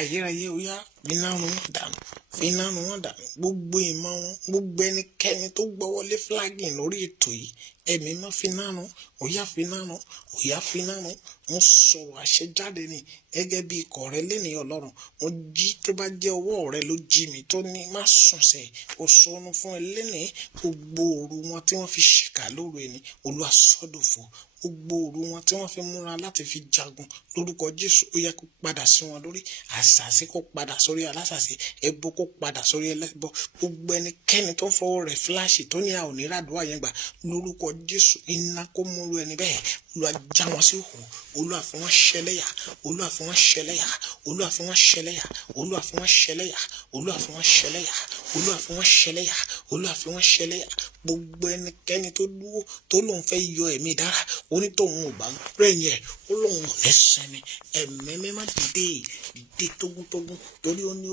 ayérayé ó yá finá run wọ́n dànù, finá run wọ́n dànù, gbogbo ìmọ̀ wọn, gbogbo ẹnikẹ́ni tó gbọ́wọ́lé flagging lórí ètò yìí, ẹ̀mí mọ́ finá run, ó yá finá run, ó yá finá run. Wọ́n sọ̀rọ̀ àṣẹ jáde ni gẹ́gẹ́ bí ikọ̀ rẹ lénìí Ọlọ́run. Wọ́n jí tó bá jẹ́ ọwọ́ rẹ ló jí mi tó ní má sùn sẹ́, ó sọnù fún ẹ lénìí. Gbogbo òru wọn tí wọ́n fi ṣìkà lóru ẹni, Olúwa sọ́dọ̀fọ̀. Gbogbo òru wọn tí wọ́n fi múra láti fi jagun lórúkọ Jésù, ó yẹ kó padà sí wọn lórí. Àṣàsí kó padà sórí alásàsí, ẹbọ kó padà sórí ẹlẹ́bọ. Gbogbo ẹnikẹ́ni tó ń fọwọ́ rẹ̀ fíláṣì tó ní a ò ní ràdúrà yẹn gbà lórúkọ Jésù, iná kó múru ẹni bẹ́ẹ̀. Olúwa já wọn sí òkú, Olúwa fi wọ́n ṣẹlẹ́yà, Olúwa fi wọ́n ṣẹlẹ́yà, Olúwa fi wọ́n ṣẹlẹ́yà, Olúwa fi wọ́n ṣẹlẹ́yà, Olúwa fi wọ́n ṣẹlẹ́yà, Olúwa fi wọ́n ṣẹlẹ́yà, Olúwa fi wọ́n ṣẹlẹ́yà. Gbogbo ẹnikẹ́ni tó dúró tó lóun fẹ́ yọ ẹ̀mí dára, onítọ̀hún ò bá rẹ̀yìn ẹ̀, ó lóun ò lẹ́sẹ̀ ni. Ẹ̀mí mímọ́ dìde tógúntógún, torí ó ní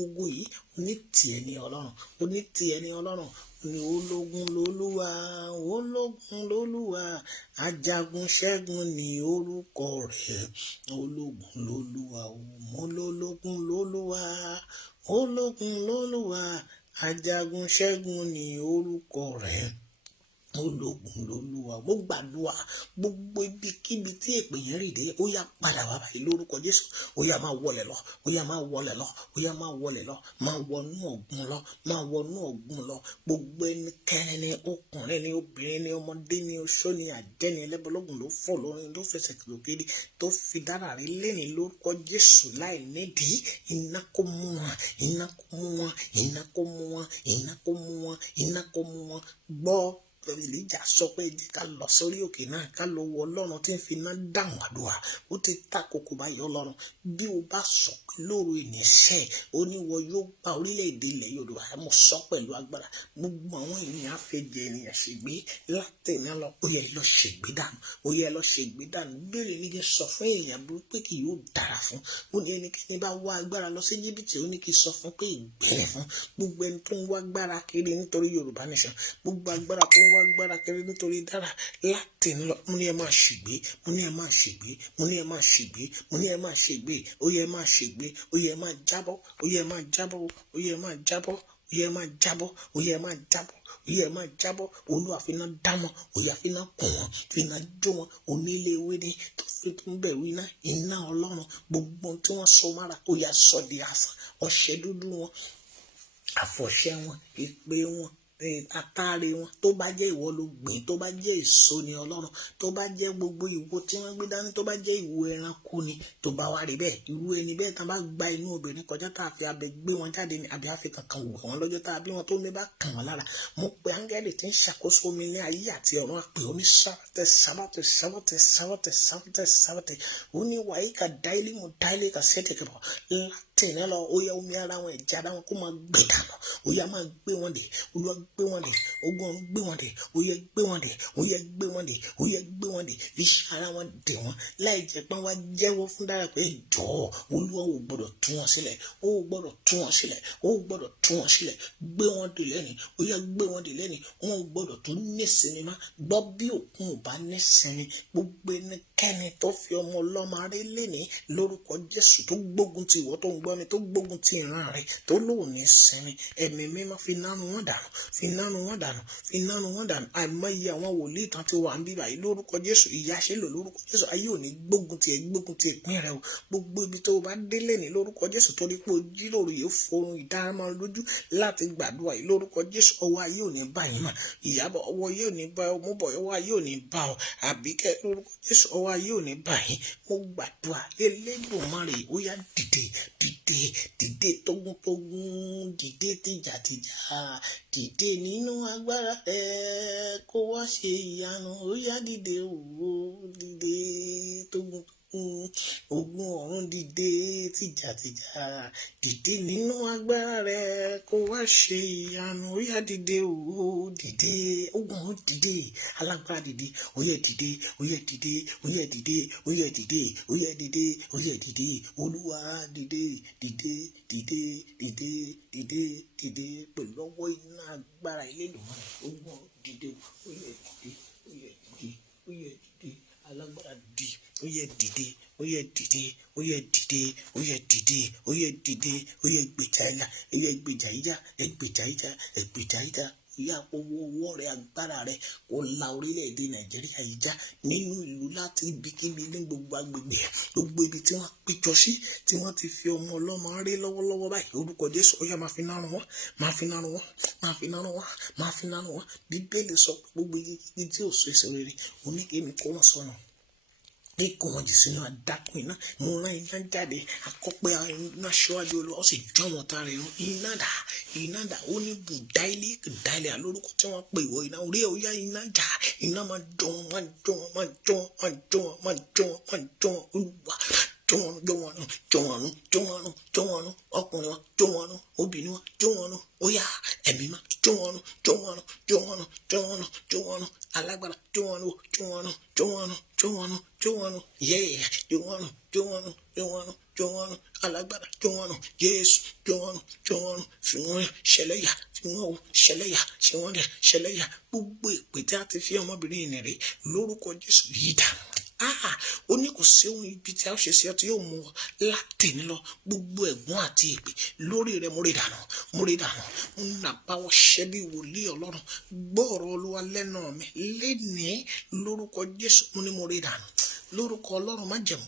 ogun yìí, ó ní tiẹ̀ ní Ọlọ́run, ó ní tiẹ̀ ní Ọlọ́run. Ní ológun lolúwa, ológun lolúwa, ajagun ṣẹ́gun ní orúkọ rẹ̀. Ológun lolúwa, ológun lolúwa, ológun lolúwa, ajagun ṣẹ́gun ní orúkọ rẹ̀. Ológun lolúwa. Mo gbàdúrà gbogbo ibikíbi tí èpè yẹn rì dé, ó yá padà wá báyìí lórúkọ Jésù. Ó yá máa wọlé lọ, ó yá máa wọlé lọ, ó yá máa wọlé lọ, máa wọnú ọ̀gbun lọ, máa wọnú ọ̀gbun lọ. Gbogbo ẹnikẹ́ni ni ọkùnrin ni obìnrin ni ọmọdé ni oṣó ni àjẹ́ ni ẹlẹ́bọ̀lọ́gùn ló fọ̀ lórin ló fẹsẹ̀ kìlókèdè tó fi dára rí lẹ́ni lórúkọ Jésù láì nídìí. Iná kó mú wọn, iná kó mú wọn, iná kó mú wọn, iná kó mú wọn, iná kó mú wọn. Gbọ́ Èlíjà sọ pé jẹ́ ká lọ sórí òkè náà ká lọ wọ Ọlọ́run tí ń fi iná dáhùn àdúrà. Ó ti ta kókó báyìí Ọlọ́run. Bí o bá sọ pé lóru ìníṣẹ́ ó ní wọ yóò gba orílẹ̀-èdè ilẹ̀ Yorùbá, mo sọ pẹ̀lú agbára. Gbogbo àwọn ènìyàn àfẹjẹ ènìyàn ṣègbé látẹ̀ní lọ, ó yẹ lọ ṣègbé dànù, ó yẹ lọ ṣègbé dànù. Bẹ́ẹ̀ ni kí n sọ fún èèyàn burú pé kì yóò dára fún. Ó ní ẹnikẹ́ni bá wá agbára lọ sí Íjíbítì, ó ní kí n sọ fún pé ìgbẹ́lẹ̀ fún. Gbogbo ẹni tó ń wá agbára kiri nítorí Yorùbá nation, gbogbo agbára tó ń wá agbára kiri nítorí dára láti lọ, mo ní ẹ máa ṣègbé, mo ní ẹ máa ṣègbé, mo ní ẹ máa ṣègbé, mo ní ẹ máa ṣègbé, ó yẹ máa ṣègbé, ó yẹ máa jábọ́, ó yẹ máa jábọ́, ó yẹ máa jábọ́, ó yẹ máa jábọ́, ó yẹ máa jábọ́, ó yẹ máa jábọ́. Olúwa fi iná dá wọn, ó yá fi iná kùn wọn, fi iná jó wọn. Onílé ewé ni tó fi tún bẹ̀rù iná, iná Ọlọ́run. Gbogbo tí wọ́n so mára, ó yá sọ di asán. Ọṣẹ dúdú wọn, àfọ̀ṣẹ wọn, èpè wọn, àtàrí wọn, tó bá jẹ́ ìwọ ló gbìn, tó bá jẹ́ èso ni Ọlọ́run, tó bá jẹ́ gbogbo ìwo tí wọ́n gbé dání, tó bá jẹ́ ìwo ẹranko ni, tó bá wá rí bẹ́ẹ̀, irú ẹni bẹ́ẹ̀ tá bá gba inú obìnrin kọjá tá a fi abẹ gbé wọn jáde ni àbí a fi kankan wẹ̀ wọ́n lọ́jọ́ tá a bí wọn tó mi bá kàn wọ́n lára. Mo pe áńgẹ́lì tí ń ṣàkóso omi ní ayé àti ọ̀run, àpè ó ní sábàtẹ̀ sábàtẹ̀ sábàtẹ̀ sábàtẹ̀ sábàtẹ̀ sábàtẹ̀. Ó ní wàyí ka dáílì mo dáílì ka sẹ́tẹ̀ kẹfọ́ látẹ̀ní lọ. Ó yá omi ara wọn, ẹ̀jẹ̀ ara wọn kó máa gbẹ dànù. Ó yá máa gbé wọn dè, Olúwa gbé wọn dè, ogun ọ̀run gbé wọn dè, ó yẹ gbé wọn dè, ó yẹ gbé wọn dè, ó yẹ gbé wọn dè. Fi ara wọn dè wọn láì jẹ́ pé wọ́n jẹ́wọ́ fún dára pé jọ̀ọ́ Olúwa ò gbọ́dọ̀ tú wọn sílẹ̀, ó gbọ́dọ̀ tú wọn sílẹ̀, ó gbọ́dọ̀ tú wọn sílẹ̀. Gbé wọn dè lẹ́ni, ó yẹ gbé wọn dè lẹ́ni. Wọn ò gbọ́dọ̀ tún nísinmi má. Gbọ́ bí òkun ò bá nísinmi, gbogbo ẹnikẹ́ni tó fi ọmọ ọlọ́mọ aré lẹ́ni lórúkọ Jésù tó gbógun ti ìwọ tó ń gbọ́ mi, tó gbógun ti ìran rẹ̀, tó lóò ní sinmi, ẹ̀mí mímọ́ fi nánu wọn dànù, fi nánu wọn dànù, fi nánu wọn dànù. Àìmọye àwọn wòlíì tán ti wà ń bí báyìí lórúkọ Jésù. Ìyà ṣe lò lórúkọ Jésù. Ayé ò ní gbógun ti ẹ, gbógun ti ìpín rẹ o. Gbogbo ibi tó o bá délé ní lórúkọ Jésù torí pé o jíròrò yìí forun ìdáramọ lójú láti gbàdúrà yìí lórúkọ Jésù. Ọwọ́ ayé ò ní bá yín mà. Ìyábọ̀ ọwọ́ ayé ò ní bá ọ. Mọ́bọ̀ ọwọ́ ayé ò ní bá ọ. Àbíkẹ́ lórúkọ Jésù ọwọ́ ayé ò ní bá yín. Mo gbàdúrà Elédùmarè ó yá dìde, dìde, dìde tógúntógún, dìde tìjàtìjà, dìde nínú agbára rẹ kó wá ṣe ìyanu. Ó yá dìde òwò, dìde tógúntógún, ogun ọ̀run dìde tìjàtìjà, dìde nínú agbára rẹ kó wá ṣe ìyanu. Ó yá dìde òwò, dìde ogun ọ̀run dìde, alágbára dìde, ó yá dìde, ó yá dìde, ó yá dìde, ó yá dìde, ó yá dìde, ó yá dìde. Olúwa dìde, dìde, dìde, dìde, dìde, dìde pẹ̀lú ọwọ́ iná agbára Elédùmarè. Ogun ọ̀run dìde, ó yá dìde, ó yá dìde, ó yá dìde. alágbára di, ó yẹ dìde, ó yẹ dìde, ó yẹ dìde, ó yẹ dìde, ó yẹ dìde, ó yẹ gbèjà ìjà, ó yẹ gbèjà ìjà, ẹgbèjà ìjà, ẹgbèjà ìjà. Ìyá owó rẹ agbára rẹ kó la orílẹ̀-èdè Nàìjíríà yìí já nínú ìlú láti ibikíbi ní gbogbo agbègbè gbogbo ibi tí wọ́n péjọ sí tí wọ́n ti fi ọmọ ọlọ́mọ rí lọ́wọ́lọ́wọ́ báyìí orúkọ Jésù ó yá máa fi náà run wọ́n, máa fi náà run wọ́n, máa fi náà run wọ́n, máa fi náà run wọ́n. Bíbélì sọ pé gbogbo igi tí ò so èso rere oníkèémí kó wọ́n sọnù kíkó wọn jù sínú adágún iná. Mo rán iná jáde àkọ́pẹ́ iná ṣíwájú Olúwa ó sì jọ́ wọn tara ẹ̀rọ iná dà ó ní bùdáìlì kìdáìlì alórúkọ tí wọ́n pè wọ iná orí ọ̀yá iná jà iná máa jọ wọn máa jọ wọn máa jọ wọn máa jọ wọn máa jọ wọn máa jọ wọn Olúwa jọ wọn nù ọkùnrin wọn jọ wọn nù obìnrin wọn jọ wọn nù ó yá ẹ̀mí máa jọ wọn nù alágbára jọ wọn nù yeah jọ wọn nù alágbára jọ wọn nù Jésù jọ wọn nù fi wọn ṣẹlẹ́yà fi wọn o ṣẹlẹ́yà ṣe wọn dẹ ṣẹlẹ́yà gbogbo èpè tí a ti fi ọmọbìnrin yìí rè lórúkọ Jésù yìí dànù. Ó ní kò sí ohun ibi tí a ṣe sí ọ tí yóò mú ọ látẹ̀ní lọ gbogbo ẹ̀gún àti èpè lórí rẹ múre dànù mo nà báwọ ṣẹ́ bí wòlíì Ọlọ́run gbọ́ ọ̀rọ̀ Olúwa lẹ́nu mi lénìí lórúkọ Jésù mo ní múre dànù lórúkọ Ọlọ́run má jẹ̀mú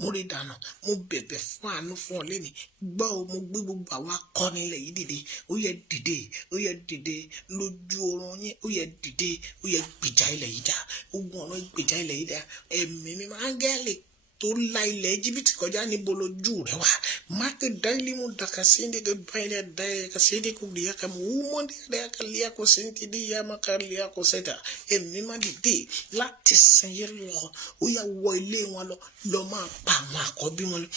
múre dànù mo bẹ̀bẹ̀ fún àánú fún ọ lẹ́ni gbọ́ o mo gbé gbogbo àwọn akọni ilẹ̀ yìí dìde ó yẹ dìde lójú oorun yín ó yẹ dìde ó yẹ gbèjà ilẹ̀ yìí já ogun ọ̀rọ̀ gbèjà ilẹ̀ yìí já ẹ̀mí mi máa ń gẹ́lẹ̀ tó la ilẹ̀ Íjíbítì kọjá níbo lójú rẹ wà máàkì dáìlímù dàkàsíndé gbáyìí dáìlì kàsíndé kò lè yàkà mọ wúmọ́ dé yàkà lè yàkó sèǹtì dé yàmàkà lè yàkó sẹ́tà ẹ̀mí má dìde láti sẹ́yẹ lọ ó yà wọ ilé wọn lọ máa pa àwọn àkọ́bí wọn lọ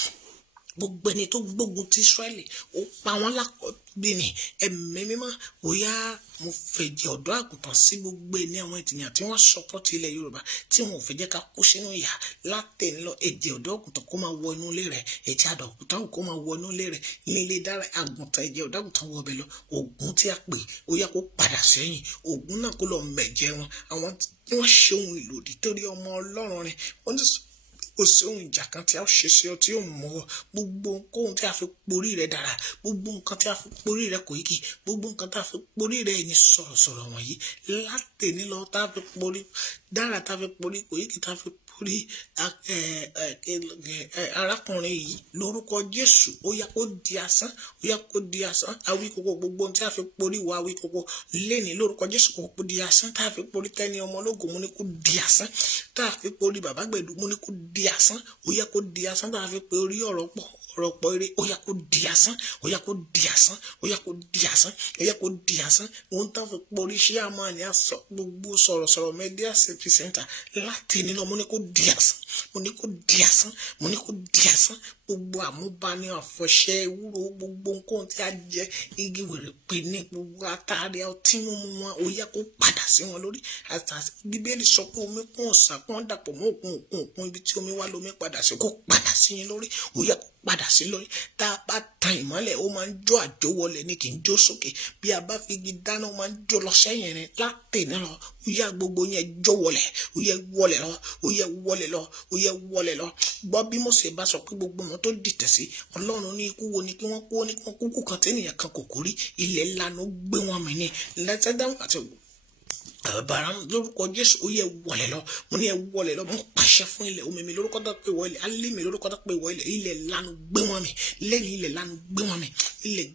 gbogbo ẹni tó gbógun ti Ísírẹ́lì ó pa wọn lákọ̀ọ́bí ni ẹ̀mí mímọ́ ó yá mo fẹ̀jẹ̀ ọ̀dọ́ àgùntàn sí gbogbo ẹni àwọn ètìyàn tí wọ́n sọpọ́tì ilẹ̀ Yorùbá tí wọn ò fẹ́ jẹ́ ká kó sínú ìyà látẹ̀ní lọ ẹ̀jẹ̀ ọ̀dọ́ àgùntàn kó máa wọ inú ilé rẹ̀ ẹ̀jẹ̀ àdọ̀ àgùntàn kó máa wọ inú ilé rẹ̀ nílé dára àgùntàn ẹ̀jẹ̀ ọ̀dọ́ àgùntàn wọ ọbẹ̀ lọ ògùn tí a pè ó yá kó padà sẹ́yìn ògùn náà kó lọ mẹ̀jẹ̀ wọn àwọn tí wọ́n ṣe ohun ìlòdì torí ọmọ Ọlọ́run rẹ̀ wọ́n ti kò sí ohun ìjà kan tí a ṣe sí ọ tí yóò mú ọ gbogbo ohun tí a fi porí rẹ dára gbogbo nǹkan tí a fi porí rẹ Koiki gbogbo nǹkan tí a fi porí rẹ ẹ̀yin sọ̀rọ̀sọ̀rọ̀ wọ̀nyí látẹ̀ní lọ tá a fi porí dára tá a fi porí Koiki tá a fi porí arákùnrin yìí lórúkọ Jésù ó yá kó di asán awíkoko gbogbo ohun tí a fi porí wa awíkoko lẹ́ni lórúkọ Jésù kò di asán tá a fi porí Tẹ́ni ọmọ ológun mú ní kó di asán tá a fi porí bàbá Gbẹ̀du mú ní kó di asán ó yá kó di asán tá a fi porí ọ̀rọ̀ pọ̀ eré ó yá kó di asán ohun tá a fi porí ṣé a máa ní asọ gbogbo sọ̀rọ̀sọ̀rọ̀ media center láti nínú mo ní kó di asán gbogbo àmúbani àfọ̀ṣẹ ewúro gbogbo nǹkan tí a jẹ igi wèrè pè ní gbogbo àtàrí ọtí mímu wọn ó yẹ kó padà sí wọn lórí àtàrí Bíbélì sọ pé omi kún ọ̀sà kún dàpọ̀ mọ́ òkun ibi tí omi wá lómi padà sí kó padà sí yín lórí ó yẹ kó padà sí lórí tá a bá tan ìmọ́lẹ̀ ó máa ń jó àjówọlẹ̀ ní kì í jó sókè bí a bá fi igi dáná ó máa ń jó lọ sẹ́yìn rẹ̀ látẹ̀ní lọ ó yẹ gbogbo yẹn jó wọlẹ̀ ó yẹ wọlẹ̀ lọ gbọ́ bí Mósè bá sọ pé gbogbo wọn tó dìtẹ̀ sí Ọlọ́run ní ikú wo ni kí wọ́n kú kan tẹ́nìyàn kan kò kórí ilẹ̀ ńlá ló gbé wọn mì ní lẹ́tẹ̀dáhùn àti bàrà lórúkọ Jésù ó yẹ wọlé lọ mo ní ẹ wọlé lọ mo pàṣẹ fún ilẹ̀ omi mi lórúkọ tó pé wọ ilẹ̀ alẹ́ mi lórúkọ tó pé wọ ilẹ̀ lanu gbé wọn mi lẹ́yìn ilẹ̀ lanu gbé wọn mi ilẹ̀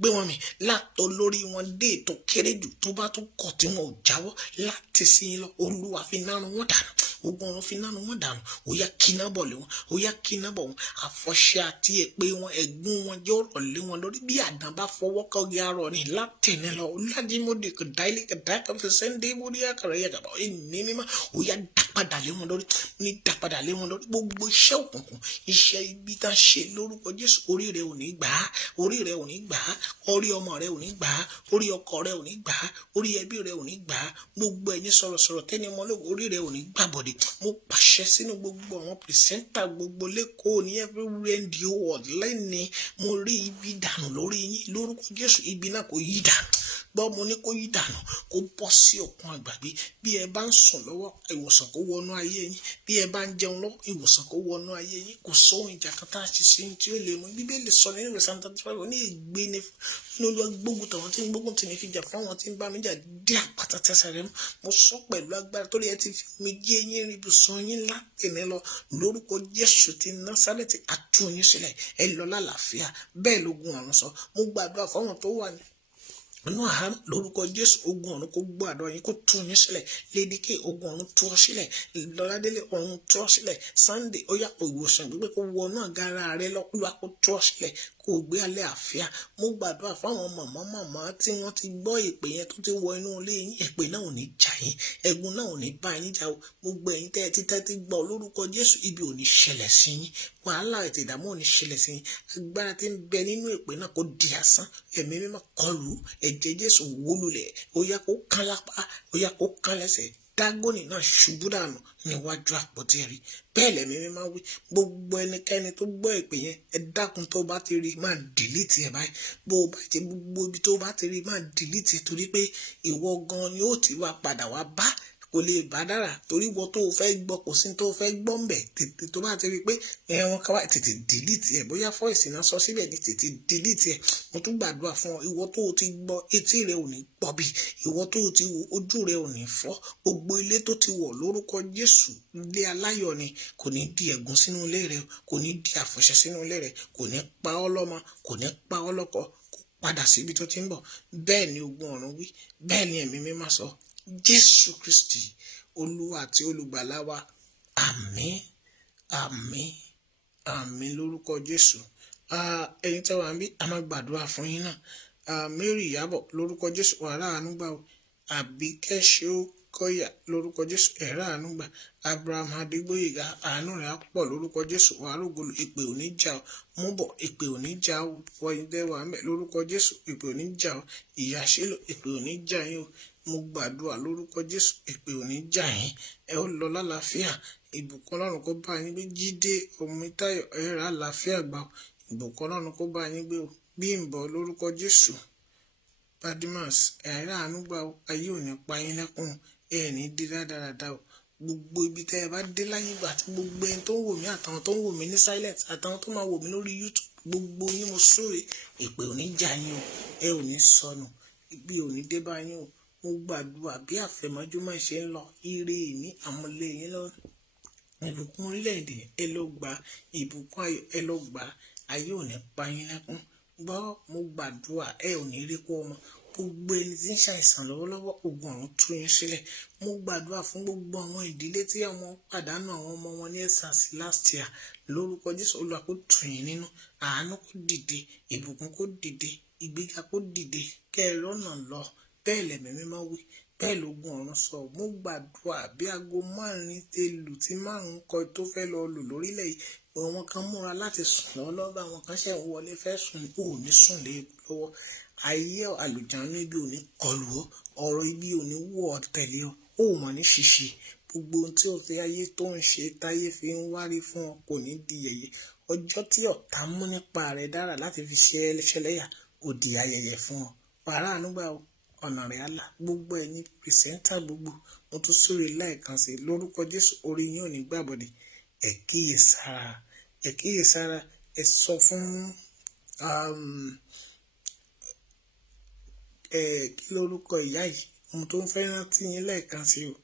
gbé wọn mi látọ̀ lórí wọn dé ètò kéré jù tó bá tún kọ̀ tí wọn ò jáwọ́ láti sí lọ Olúwa fi nánu wọn dànù ogun ọ̀run fi nánu wọn dànù ó yá kíná bọ̀ lé wọn ó yá kíná bọ̀ wọn àfọ̀ṣẹ àti èpè wọn ẹ̀gún wọn jẹ́ ọ̀rọ̀ lé wọn lórí bí àdán bá fọwọ́ kọ́gi arọ ni látẹ̀ní lọ ọ̀làdìmọ́dé kò dáìlì kò dáìkà fi sẹ́ńdé mórí àkàrà yẹ kàbọ̀ ẹ̀mí mímọ́ ó yá dápadà lé wọn lórí ní dápadà lé wọn lórí gbogbo iṣẹ́ òkùnkùn iṣẹ́ ibi tá a ṣe lórúkọ Jésù orí rẹ ò ní gbà á orí rẹ ò ní gbà á orí ọmọ rẹ ò ní gbà á orí ọkọ rẹ ò ní gbà á orí ẹbí rẹ ò ní gbà á gbogbo ẹ̀yin sọ̀rọ̀sọ̀rọ̀ Tẹ́ni ọmọ ológun orí rẹ ò ní gbàbọ̀dé mo pàṣẹ sínú gbogbo àwọn pìrìsẹ́ńtà gbogbo lẹ́kọ̀ọ́ ní everywhere in the world lẹ́ni mo rí ibi dànù lórí yín lórúkọ Jésù ibi náà kò yí dànù gbọ́ mo ní kó yí dànù kó bọ́ sí òkun àgbàgbé. Bí ẹ bá ń sùn lọ́wọ́ ìwòsàn kó wọnú ayé yín, bí ẹ bá ń jẹun lọ́wọ́ ìwòsàn kó wọnú ayé yín. Kò sóhun ìjà kan tá a ṣe sí tí ó lè mú. Bíbélì sọ nínú ìwé Psalm 35 ní ègbé ni fún Olúwa gbógun tàwọn tí ń gbógun tì mí fi jà fún àwọn tí ń bá mi jà dé àpáta tẹsẹ̀ rẹ̀ mú. Mo sọ pẹ̀lú agbára torí ẹ ti fi omi jẹ́ yín rí ibùsùn yín látẹ̀ní lọ lórúkọ Jésù ti Násárẹ́tì àtú yín sílẹ̀ ẹ lọ lálàáfíà. Bẹ́ẹ̀ lógun ọ̀run sọ. Mo gbàdúrà fáwọn tó wà nínú àhámọ́ lórúkọ Jésù, ogun ọ̀run kó gbọ́ àdúrà yín kó tú yín sílẹ̀. Lédìkè ogun ọ̀run tú ọ sílẹ̀. Lọ́ládélé ọ̀run tú ọ sílẹ̀. Sunday ó yá ìwòsàn gbígbé kó wọnú àgàrà rẹ lọ́kùlá kó tú ọ sílẹ̀ kó gbé alẹ́ àfíà. Mo gbàdúrà fáwọn màmá tí wọ́n ti gbọ́ ìpè yẹn tó ti wọ inú ilé yín. Ìpè náà ò ní jà yín, ẹ̀gún náà ò ní bá yín jà o. Gbogbo ẹ̀yin tẹ́tí gbọ́ lórúkọ Jésù, ibi ò ní ṣẹlẹ̀ sí yín, wàhálà àti ìdààmú ò ní ṣẹlẹ̀ sí yín. Agbára tí ń bẹ nínú ìpè náà kó di asán. Ẹ̀mí mímọ́ kọlù, ẹ̀jẹ̀ Jésù wólulẹ̀, ó yá kó kán lápá, ó yá kó kán lẹ́sẹ̀. Dágónì náà ṣubú dànù níwájú àpótí ẹ̀rí. Bẹ́ẹ̀ lẹ̀mí mímọ́ wí. Gbogbo ẹnikẹ́ni tó gbọ́ ìpè yẹn, ẹ dákun tó bá ti rí máa dìlítì ẹ̀ báyìí. Bó o bá jẹ gbogbo ibi tó bá ti rí máa dìlítì torí pé ìwọ gan ni ó ti wá padà wá bá. Kò lè bá dára torí wọ́n tó fẹ́ gbọ́ kò sí tó fẹ́ gbọ́ ń bẹ̀. Tètè tó bá ti rí pé ẹ̀wọ̀n ká wá tètè dìlítì ẹ̀, bóyá fọ́ìsì náà sọ síbẹ̀ ní tètè dìlítì ẹ̀. Mo tún gbàdúrà fún ọ, ìwọ tó ti gbọ́ etí rẹ ò ní gbọ́ bí, ìwọ tó ti wo ojú rẹ ò ní fọ́. Gbogbo ilé tó ti wọ̀ lórúkọ Jésù ilé aláyọ̀ ni. Kò ní di ẹ̀gún sínú ilé rẹ, kò ní di àfọ̀ṣẹ sínú ilé rẹ, kò ní pa ọ́ lọ́mọ, kò ní pa ọ́ lọ́kọ. Kó padà síbi tó ti ń bọ̀. Bẹ́ẹ̀ ni ogun ọ̀run wí, bẹ́ẹ̀ ni ẹ̀mí mímọ́ sọ. Jésù Kristi Olúwa àti olùgbàlà wa. Àmín, àmín, àmín lórúkọ Jésù. Ẹ̀yin tẹ́ wà níbí, a máa gbàdúrà fún yín náà. Mary Ìyábọ̀ lórúkọ Jésù wàrà àánú gbà o. Àbíkẹ́ Ṣókọ́yà lórúkọ Jésù ẹ̀rá àánú gbà. Abraham Adégbóyèga àánú rẹ̀ á pọ̀ lórúkọ Jésù wàrà ògolo. Ìpè ò ní jà o. Mú bọ̀ ìpè ò ní jà o. Wọ́n tẹ́ wà mẹ́ lórúkọ Jésù ìpè ò ní jà o. Ìyá Ṣílò ìpè ò ní jà yín o. Mo gbàdúrà lórúkọ Jésù ìpè ò ní jà yín. Ẹ ó lọ lálàáfíà. Ìbùkún Ọlọ́run kó bá yín gbé. Jídé Omítayọ̀ ẹ̀rá àlàáfíà gbà o. Ìbùkún Ọlọ́run kó bá yín gbé o. Bímbọ́ lórúkọ Jésù. Badmus ẹ̀rá àánú gbà o. Ayé ò ní pa yín lẹ́kùn, ẹ̀ ní dí dáradára o. Gbogbo ibi tẹ́ ẹ bá dé láyé gbà àti gbogbo ẹni tó ń wò mí àtàwọn tó ń wò mí ní silent àtàwọn tó máa wò mí lórí YouTube, gbogbo yín mo súre. Ìpè ò ní jà yín o. Ẹ ò ní sọnù. Ibi ò ní dé bá yín o. Mo gbàdúrà bí àfẹ̀mọ́júmọ́ ṣe ń lọ, ire ní àmúlé yín lọ. Ìbùkún orílẹ̀-èdè ẹ lọ gbà, ìbùkún ayọ̀ ẹ lọ gbà. Ayé ò ní pa yín lẹ́kùn. Gbọ́ mo gbàdúrà ẹ ò ní rí kó ọmọ. Gbogbo ẹni tí ń ṣàìsàn lọ́wọ́lọ́wọ́ ogun ọ̀run tú yín sílẹ̀. Mo gbàdúrà fún gbogbo àwọn ìdílé tí àwọn pàdánù àwọn ọmọ wọn ní ẹ̀sàsì last year lórúkọ Jésù. Olúwa kó tù yín nínú. Àánú kó dìde, ìbùkún kó dìde, ìgbéga kó dìde, kẹ́ ẹ rọ́nà lọ. Bẹ́ẹ̀ lẹ̀mí mímọ́ wí, bẹ́ẹ̀ lógun ọ̀run sọ. Mo gbàdúrà bí aago márùn-ún ti lù tí márùn-ún kọ tó fẹ́ lọ lù lórílẹ̀ yìí. Àwọn kan múra láti sùn lọ́wọ́lọ́wọ́, àwọn kan ṣẹ̀ ń wọlé fẹ́ sùn. Ò ní sùn lé ikú lọ́wọ́. Ayé àlùjánu ibi ò ní kọlù ọ́, ọ̀rọ̀ ibi ò ní wọ̀ ọ́ tẹ̀lé ọ. Ó mọ̀ ní ṣìṣe. Gbogbo ohun tí o fi ayé tó ń ṣe táyé fi ń wárí fún ọ kò ní di yẹ̀yẹ́. Ọjọ́ tí ọ̀tá mú nípa rẹ̀ dára láti fi ṣe ẹlẹ́ṣẹ̀lẹ́yà ó di ayẹyẹ fún ọ. Wàrà àánú gbà o. Ọ̀nà rẹ̀ àlà. Gbogbo ẹ̀yin pìrìsẹ́ńtà gbogbo, mo tún súre lẹ́ẹ̀kan sí lórúkọ Jésù. Orí yín ò ní gbàbọ̀dẹ̀. Ẹ kíyèsára, ẹ kíyèsára. Ẹ sọ fún kí lórúkọ ìyá yìí, ohun tó ń fẹ́ rántí yín lẹ́ẹ̀kan sí o.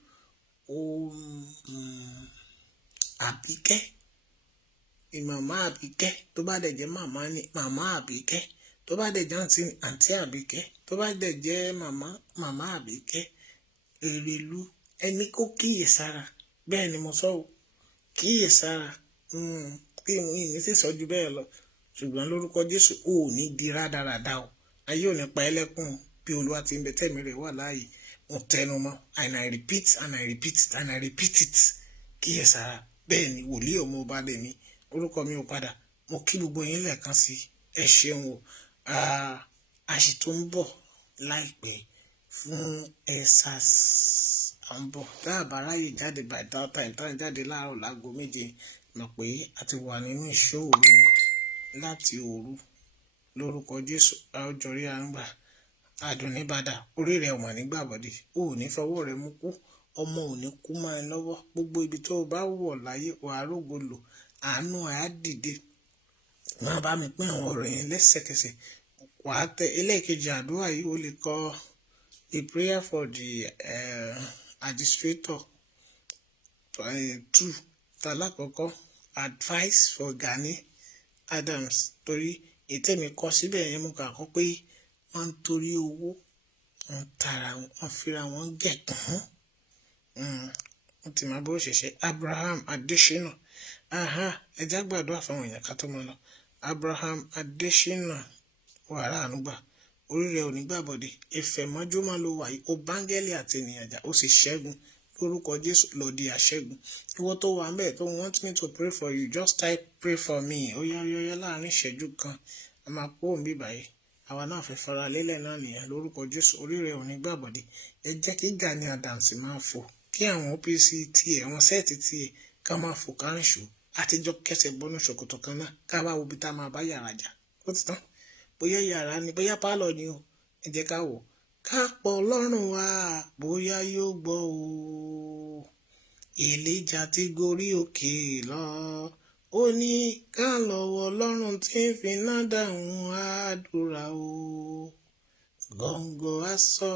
Àbíkẹ́, màmá Àbíkẹ́, tó bá dẹ̀ jẹ́ màmá ni màmá Àbíkẹ́, tó bá dẹ̀ jẹ́ àǹtí Àbíkẹ́, tó bá dẹ̀ jẹ́ màmá Àbíkẹ́, Èrèlú, ẹni kó kíyèsára. Bẹ́ẹ̀ ni mo sọ o, kíyèsára. Kí ni sì sọ ju bẹ́ẹ̀ lọ, ṣùgbọ́n lórúkọ Jésù ò ní di rádaràda o. Ayé ò ní pa ẹlẹ́kùn bí Olúwa ti ń bẹ tẹ̀mí rẹ̀ wà láàyè. Mo tẹnu mọ́, and I repeat and I repeat it and I repeat it. Kíyèsára. Bẹ́ẹ̀ ni wòlíì Omooba lèmi, orúkọ mi ò padà. Mo kí gbogbo yín lẹ́ẹ̀kan sí. Ẹ ṣeun o. A sì tó ń bọ̀ láìpẹ́ fún ẹ̀sàs à ń bọ̀. Tá a bá ráyè jáde by that time, tá a jáde láàárọ̀ láago 7, mọ̀ pé a ti wà nínú ìṣọ́ òru láti òru. Lórúkọ Jésù a ó jọrí àǹgbà. àdùnníbàdà orí rẹ ò mà ní gbàbọdè o ò ní fọwọ́ rẹ mú kú ọmọ ò ní kú máa ń lọ́wọ́ gbogbo ibi tó o bá wọ̀ láyé wàá rógo lò àánú ẹ̀ á dìde máa bá mi pín àwọn ọ̀rọ̀ yẹn lẹ́sẹ̀kẹsẹ̀ wàá tẹ ẹlẹ́ẹ̀kejì àdúrà yìí ó lè kọ a prayer for the administrator 2 tàlákọ̀ọ́kọ́ advice for Gani Adams torí ètèmi kọ síbẹ̀ yẹn mú kà kọ́ pé wọ́n ń torí owó wọ́n tara wọ́n fira wọn gẹ̀tàn wọ́n ti máa bó ṣẹ̀ṣẹ̀ Abraham Adesina ẹja gbàdúrà fáwọn èèyàn ká tó mọ lọ Abraham Adesina wàrà ànúgbà orí rẹ ò ní gbàbọdè ìfẹ̀mọ́júmọ́ ló wà yìí ó báńgẹ́lì àti ènìyàn jà ó sì ṣẹ́gun lórúkọ Jésù lọ di àṣẹ́gun ìwọ tó wà ńbẹ̀ tó want me to pray for you just type pray for me ó yá láàrin ìṣẹ́jú kan a máa kó òun bí báyìí àwa náà fẹ́ fara lélẹ̀ náà nìyẹn lórúkọ Jésù orí rẹ ò ní gbàbọdè ẹ jẹ́ kí Gani Adams máa fò kí àwọn OPC tiẹ̀ àwọn sẹ́ẹ̀tì tiẹ̀ ká máa fò kárìnṣó àtijọ́ kẹsẹ̀ bọ́nú ṣòkòtò kan náà ká bá wo bí tá máa bá yàrá jà ó ti tán bóyá yàrá ni bóyá pálọ̀ ni o ẹ jẹ́ ká wò ká pọ̀ Ọlọ́run wa bóyá yóò gbọ́ o Èlíjà ti gorí òkè lọ ó ní ká lọ́wọ́ Ọlọ́run tí ń fi iná dáhùn àdúrà o gọ̀ǹgọ̀ á sọ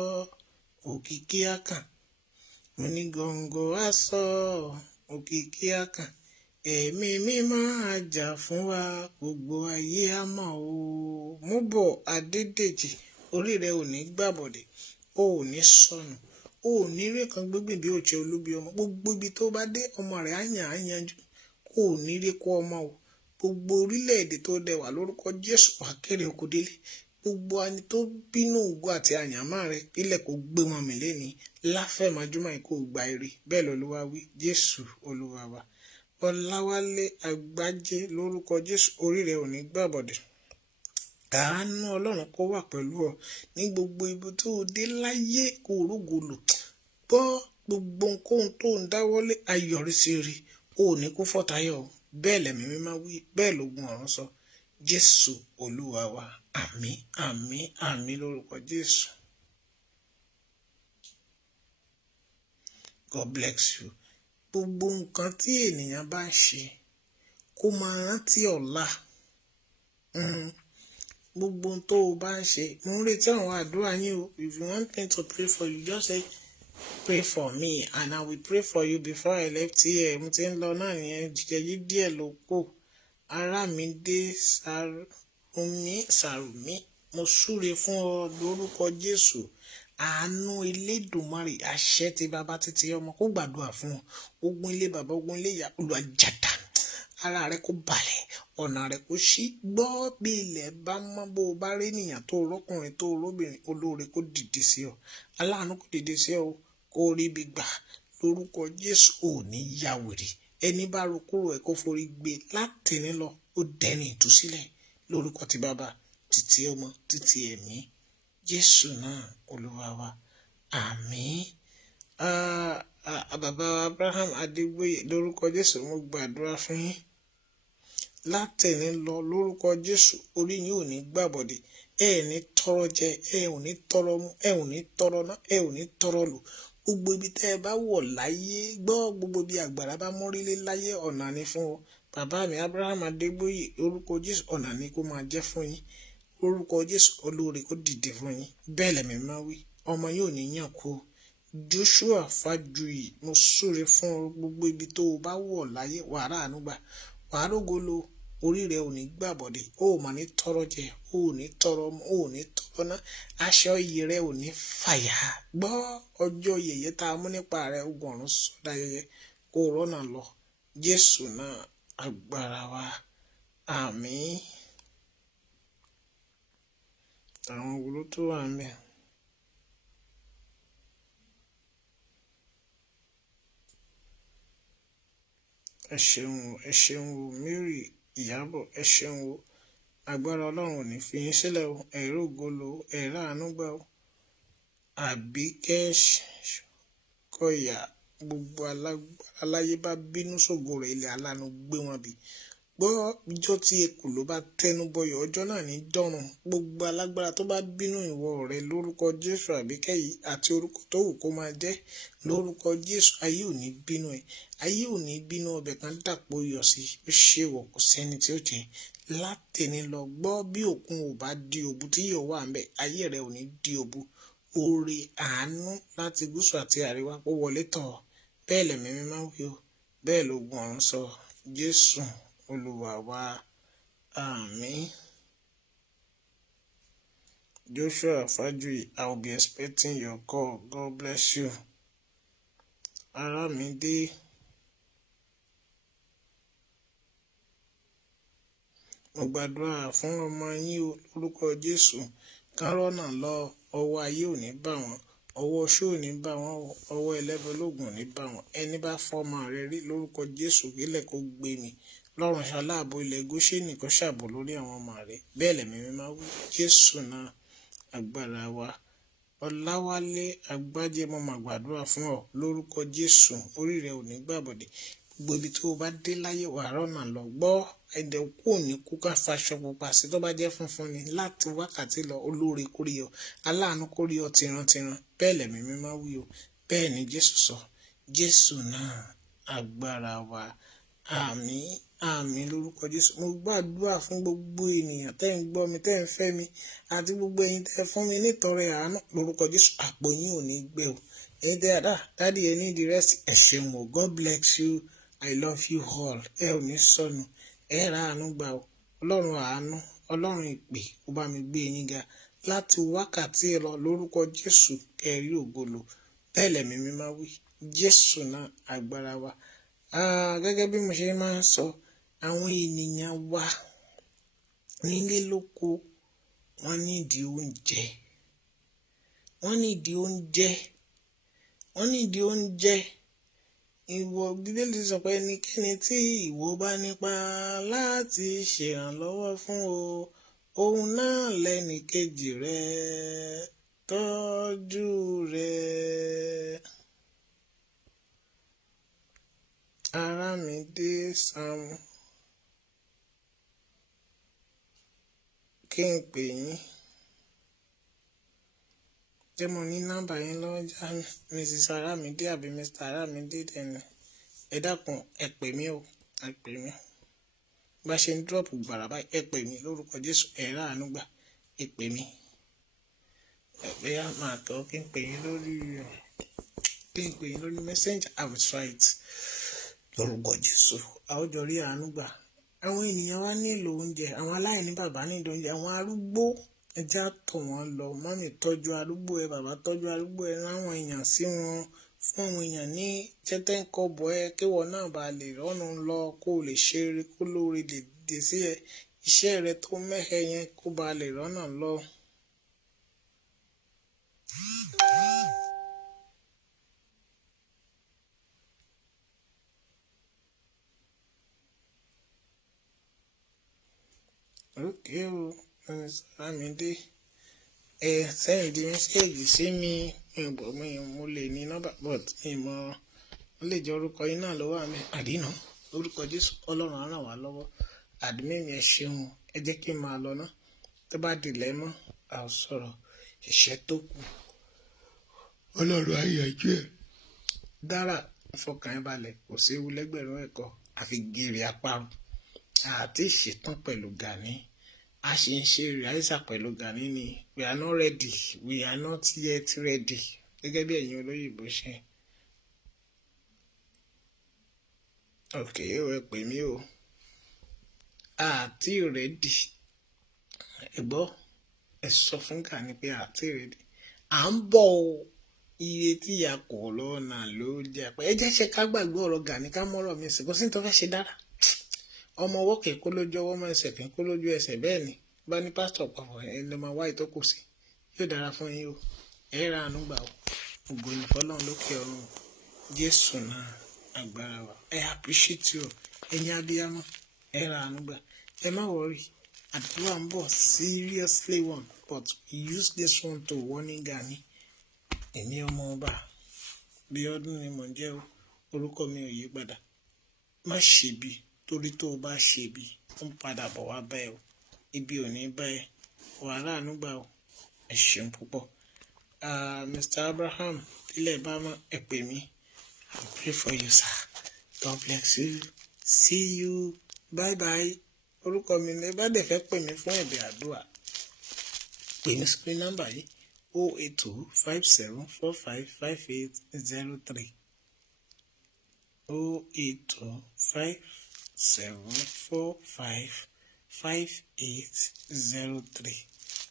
òkìkí á kàn mo ní gọ̀ǹgọ̀ á sọ òkìkí á kàn ẹ̀mí mímọ́ á jà fún wa gbogbo ayé á mọ̀ o Múbọ̀ Adédèjì orí rẹ ò ní gbàbọ̀dé o ò ní sọnù o ò ní rí kan gbégbé bí òjò olúbi ọmọ gbogbo ibi tó bá dé ọmọ rẹ á yanjú kò ní rí kó ọmọ o gbogbo orílẹ̀-èdè tó dẹwà lórúkọ Jésù wà kéré oko délé gbogbo ẹni tó bínú ògo àti àyànmá rẹ ilẹ̀ kò gbé wọn mì lẹ́ni láfẹ̀mọ́júmọ́ kó gba ire bẹ́ẹ̀ lọ́lúwa wí Jésù Olúwa wa Ọláwálé Àgbájé lórúkọ Jésù orí rẹ ò ní gbàbọ̀dé àánú Ọlọ́run kó wà pẹ̀lú ọ ní gbogbo ibi tó dé láyé kó rógo lò gbọ́ gbogbo nǹkan tó ń dáwọ́lé ayọ̀rísí rí o ò ní kó fọ́tayọ̀ bẹ́ẹ̀ lẹ̀mí mímọ́ wí bẹ́ẹ̀ lógun ọ̀run sọ Jésù Olúwa wa àmín àmín àmín lórúkọ Jésù. God bless you. Gbogbo nǹkan tí ènìyàn bá ń ṣe kó máa rántí ọ̀la gbogbo tó o bá ń ṣe mo ń retí àwọn àdúrà yín o if you want me to pray for you just say pray for me and I will pray for you before I left here mo ti ń lọ náà nìyẹn jíjẹyí díẹ̀ ló kù Arámidé Sàrùmí mo súre fún ọ lórúkọ Jésù àánú Elédùmarè àṣẹ ti bàbá títí ọmọ kó gbàdúrà fún ọ ogun ilé bàbá ogun ilé ìyá olùwàjàdà ara rẹ kó balẹ̀ ọ̀nà rẹ kó ṣí gbọ́ bí ilẹ̀ bá mọ́ bó o bá rí ènìyàn tó rọ́kùnrin tó róbìnrin olóore kó dìde sí ọ aláàánú kó dìde sí ọ kó rí bí gbà lórúkọ Jésù ò ní ya wèrè ẹni bá ro kúrò ẹ kó forí gbé láti ní lọ ó dẹni ìtúsílẹ̀ lórúkọ ti bàbá títí ọmọ títí ẹ̀mí Jésù náà Olúwa wa àmín. Bàbá Abraham Adégbóyè lórúkọ Jésù mo gbàdúrà fún yín látẹ̀ní lọ lórúkọ Jésù orí yín ò ní gbàbọ̀dé ẹ ní tọrọ jẹ ẹ ò ní tọrọ mú ẹ ò ní tọrọ ná ẹ ò ní tọrọ lò gbogbo ibi tẹ́ ẹ bá wọ̀ láyé gbọ́ gbogbo bí àgbàrá bá mórílé láyé ọ̀nà ni fún ọ bàbá mi Abraham Adégbóyè lórúkọ Jésù ọ̀nà ni kó máa jẹ́ fún yín lórúkọ Jésù olóore kó dìde fún yín bẹ́ẹ̀ lẹ̀mí máa wí ọmọ yóò ní yàn kú Joshua Fájuyì mo súre fún ọ gbogbo ibi tó o bá wọ̀ láyé wàrà ànúgbà wàá rógolo orí rẹ ò ní gbàbọ̀dé o ò mà ní tọrọ jẹ o ò ní tọrọ mú o ò ní tọrọ ná aṣọ iyì rẹ ò ní fàyà gbọ́ ọjọ́ yẹ̀yẹ́ tá a mú nípa rẹ ogun ọ̀run sọ́dá yẹyẹ kó rọ́nà lọ Jésù náà agbára wa àmín. Àwọn wúlò tó wà ń bẹ̀. ẹ ṣeun o Mary Ìyábọ̀ ẹ ṣeun o agbára Ọlọ́run ò ní fi yín sílẹ̀ o ẹ̀rọ ògolo ẹ̀rọ àánúgbà o Àbíkẹ́ Kọ̀yà gbogbo aláyé bá bínú sógo rẹ̀ ilẹ̀ aláàánú gbé wọn bì gbọ́ ìjọ tí ekù ló bá tẹnu bọyọ̀ ọjọ́ náà ní dọ̀run. Gbogbo alágbára tó bá bínú ìwọ rẹ lórúkọ Jésù àbíkẹ́yì àti orúkọ tó wù kó máa jẹ́ lórúkọ Jésù, ayé ò ní bínú ẹ, ayé ò ní bínú ọbẹ̀ kan dàpọ̀ iyọ̀ sí, ó ṣe wọ̀ kò sẹ́ni tí ó jẹ́. Látẹni lọ gbọ́ bí òkun ò bá di òbu tí yóò wà ńbẹ̀, ayé rẹ ò ní di òbu. Oore àánú láti gúúsù àti àríwá kó wọlé tọ̀ ọ́. Bẹ́ẹ̀ lẹ̀mí mímọ́ wí o, bẹ́ẹ̀ lógun ọ̀run sọ. Jésù Olúwa wa, àmín. Joshua Fajuyi, I will be expecting your call. God bless you. Aramide. Mo gbàdúrà fún ọmọ yín o lórúkọ Jésù. Kárọ́nà lọ, ọwọ́ ayé ò ní bá wọn, ọwọ́ ṣó ò ní bá wọn, ọwọ́ ẹlẹ́bọlógún ò ní bá wọn. Ẹni bá fọmọ rẹ rí lórúkọ Jésù kílẹ̀ kó gbé mi. Lọ́run ṣaláàbò ilẹ̀ Góṣẹ́nì kó ṣàbò lórí àwọn ọmọ rẹ. Bẹ́ẹ̀ lẹ̀mí mímọ́ wí. Jésù náà agbára wa. Ọláwálé Agbájé, mo máa gbàdúrà fún ọ lórúkọ Jésù. Orí rẹ ò ní gbàbọ̀dẹ̀. Gbogbo ibi tó o bá dé láyé wà rọ́nà lọ. Gbọ́ ẹ̀dẹ̀ kú òní kú ká faṣọ pupa sí tó bá jẹ́ funfun ni láti wákàtí lọ. Olóore kórí ọ, aláàánú kórí ọ tìrantìran. Bẹ́ẹ̀ lẹ̀mí mímọ́ wí o. Bẹ́ẹ̀ ni Jésù sọ. Jésù náà agbára wa. Àmín, àmín lórúkọ Jésù. Mo gbàdúrà fún gbogbo ènìyàn tẹ́ ń gbọ́ mi, tẹ́ ń fẹ́ mi, àti gbogbo ẹ̀yin tẹ́ fún mi nítorí àánú lórúkọ Jésù. Àpò yín ò ní gbẹ o. Ẹ̀yin tẹ́ dáàdì ẹ ní the rest. Ẹ ṣeun o. God bless you. I love you all. Ẹ ò ní sọnù. Ẹ ra àánú gbà o. Ọlọ́run àánú, Ọlọ́run ìpè, ó bá mi gbé yín ga láti wákàtí lọ lórúkọ Jésù. Kẹ́rí ògolo. Bẹ́ẹ̀ lẹ̀mí mímọ́ wí. Jésù náà agbára wa. Gẹ́gẹ́ bí mo ṣe máa ń sọ, àwọn ènìyàn wa nílé lóko wọ́n nídìí oúnjẹ. Wọ́n nídìí oúnjẹ. Wọ́n nídìí oúnjẹ. Ìwọ Bíbélì sọ pé ẹnikẹ́ni tí ìwọ bá nípa láti ṣèrànlọ́wọ́ fún o, òun náà lẹ́nìkejì rẹ, tọ́jú rẹ̀. Aramide Sam, kí n pè yín? Jẹ́ mo ní nọ́mbà yín lọ́wọ́ já Mrs. Aramide àbí Mr. Aramide dẹ̀ni. Ẹ dákun ẹ pè mí o, ẹ pè mí. Bá ṣe ń dúrọ̀pù gbàrà báyìí, ẹ pè mí lórúkọ Jésù. Ẹ rà àánú gbà, ẹ pè mí. Ẹgbẹ́ yà máa tọ́ kí n pè yín lórí messenger. I will try it lórúkọ Jésù. A ó jọ rí àánú gbà. Àwọn ènìyàn wa nílò oúnjẹ. Àwọn aláìní bàbá nílò oúnjẹ. Àwọn arúgbó ẹja tọ̀ wọ́n lọ. Mọ́mì tọ́jú arúgbó ẹ, bàbá tọ́jú arúgbó ẹ. Ráwọn èèyàn sí wọn, fún àwọn èèyàn ní tẹ́tẹ́ ń kọ́bọ̀ ẹ kí wọ́n náà bá lè rọ́nà lọ, kó lè ṣe eré, kó lóore lè dé sí ẹ. Iṣẹ́ rẹ tó mẹ́hẹ yẹn kó bá lè rọ́nà lọ. Okay o, Aramide. Send the message sí mi. Mo lè ní nọ́mbà but mo lè jẹ́ orúkọ yín náà ló wà mí. Àdínà lórúkọ Jésù. Ọlọ́run á ràn wá lọ́wọ́. Àdúmí mi ẹ ṣeun. Ẹ jẹ́ kí n máa lọ ná. Tó bá dìlẹ̀ mọ́, a ó sọ̀rọ̀ iṣẹ́ tó kù. Ọlọ́run á yanjú ẹ̀. Dára fọkàn ẹ balẹ̀, kò sí ewu lẹ́gbẹ̀rún ẹ̀kọ́ àfi gèrè àparò. Àti ìṣetán pẹ̀lú Gani. A ṣe ń ṣe rìáísà pẹ̀lú Gani ni. We are not ready. We are not yet ready. Gẹ́gẹ́ bí ẹ̀yin olóyìnbó ṣe. Okay, ẹ pè mí o. Àti ready. Ẹ gbọ́, ẹ sọ fún Gani pé àti ready. À ń bọ̀ o. Iye tí ìyá kò lọ́nà ló jẹ́ pé ẹ jẹ́ ṣe ká gbàgbé ọ̀rọ̀ Gani ká mọ́rọ̀ mi sí. Kò sí ní tó fẹ́ ṣe dára. Ọmọ ọwọ́ kìí kó lójú ọwọ́, ọmọ ẹsẹ̀ kìí kó lójú ẹsẹ̀. Bẹ́ẹ̀ ni bá ní pásítọ̀ pàfọ̀ ẹni ló máa wá ìtọ́kù sí. Yóò dára fún yín o. Ẹ ra àánú gbà o. Ògo ni fọ́lọ́run lókè ọ̀run. Jésù náà agbára wa. I appreciate you. Ẹ̀yin abiyamọ, ẹ ra àánú gbà. Ẹ má worry. Àdúrà ń bọ̀ seriously one, but we use this one to warning Gani. Èmi Omooba Biodun ni mò ń jẹ́ o. Orúkọ mi ò yí padà. Má ṣe bí tó torí tó o bá ṣe bí ó ń padà bọ̀ wá bá ẹ o, ibi ò ní bá ẹ, wàhálà àánú gbà o. Ẹ ṣeun púpọ̀. Mr. Abraham, ilẹ̀ bá mọ́ ẹ pè mí. I pray for you, sir. God bless you. See you. Bye bye. Orúkọ mi ni bá dẹ̀ fẹ́ pè mí fún ẹ̀bẹ̀ àdúrà. Pè mí sórí nọ́mbà yìí 08257455803. 08257455803.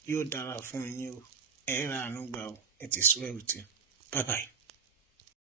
Yóò dára fún yín o. Ẹ ra àánú gbà o. It is well with you. Bye bye.